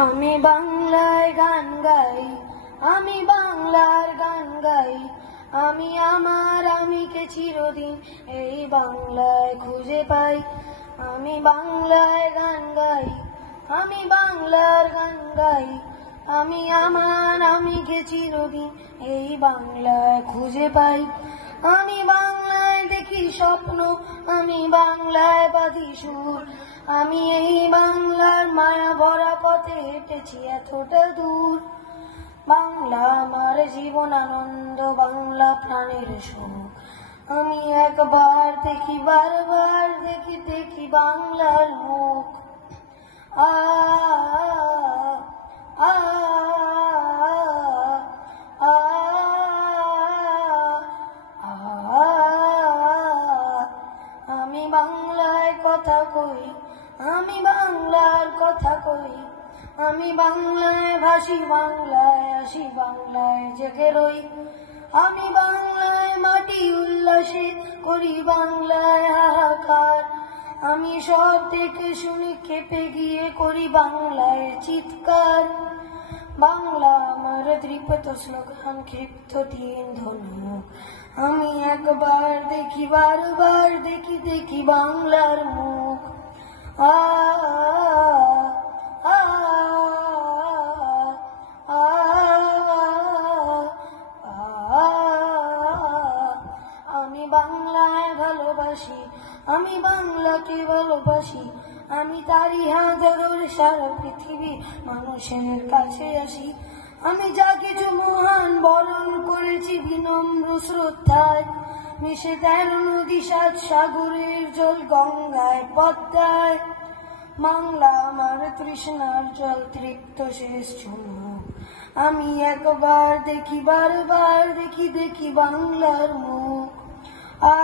আমি বাংলায় গান গাই, আমি বাংলার গান গাই, আমি আমার আমিকে চিরদিন এই বাংলায় খুঁজে পাই। আমি বাংলায় গান গাই, আমি বাংলার গান গাই, আমি আমার আমিকে চিরদিন এই বাংলায় খুঁজে পাই। আমি বাংলায় দেখি স্বপ্ন, আমি বাংলায় বাঁধি সুর, আমি এই বাংলার মায়া ভরা পথে হেঁটেছি এতটা দূর। বাংলা আমার জীবন আনন্দ, বাংলা প্রাণের সুখ। আমি একবার দেখি, বারবার দেখি, দেখি বাংলার মুখ। আ আ আ আমি বাংলায় কথা কই, আমি বাংলার কথা কই, আমি বাংলায় ভাসি, বাংলায় আসি, বাংলায় জেগে রই। আমি বাংলায় মাটি উল্লাসে করি, বাংলায় হাহাকার। আমি সব দেখে শুনি খেপে গিয়ে করি বাংলায় চিৎকার। বাংলা আমার দৃপ্ত স্লোগান, ক্ষিপ্ত তিন ধনুক। আমি একবার দেখি, বারবার দেখি, দেখি বাংলার মুখ। আ আ আ আমি বাংলায় ভালোবাসি, আমি বাংলাকে ভালোবাসি, আমি তারই হাজার সারা পৃথিবী মানুষের কাছে আসি। আমি যা কিছু মহান বরণ করেছি বিনম্র শ্রদ্ধায়, মিশে 13 নদী 7 সাগরের জল গঙ্গায় পদ্মায়। বাংলা আমার তৃষ্ণার জল, তৃপ্ত শেষ ঝুমুক। আমি একবার দেখি, বারবার দেখি, দেখি বাংলার মুখ। আ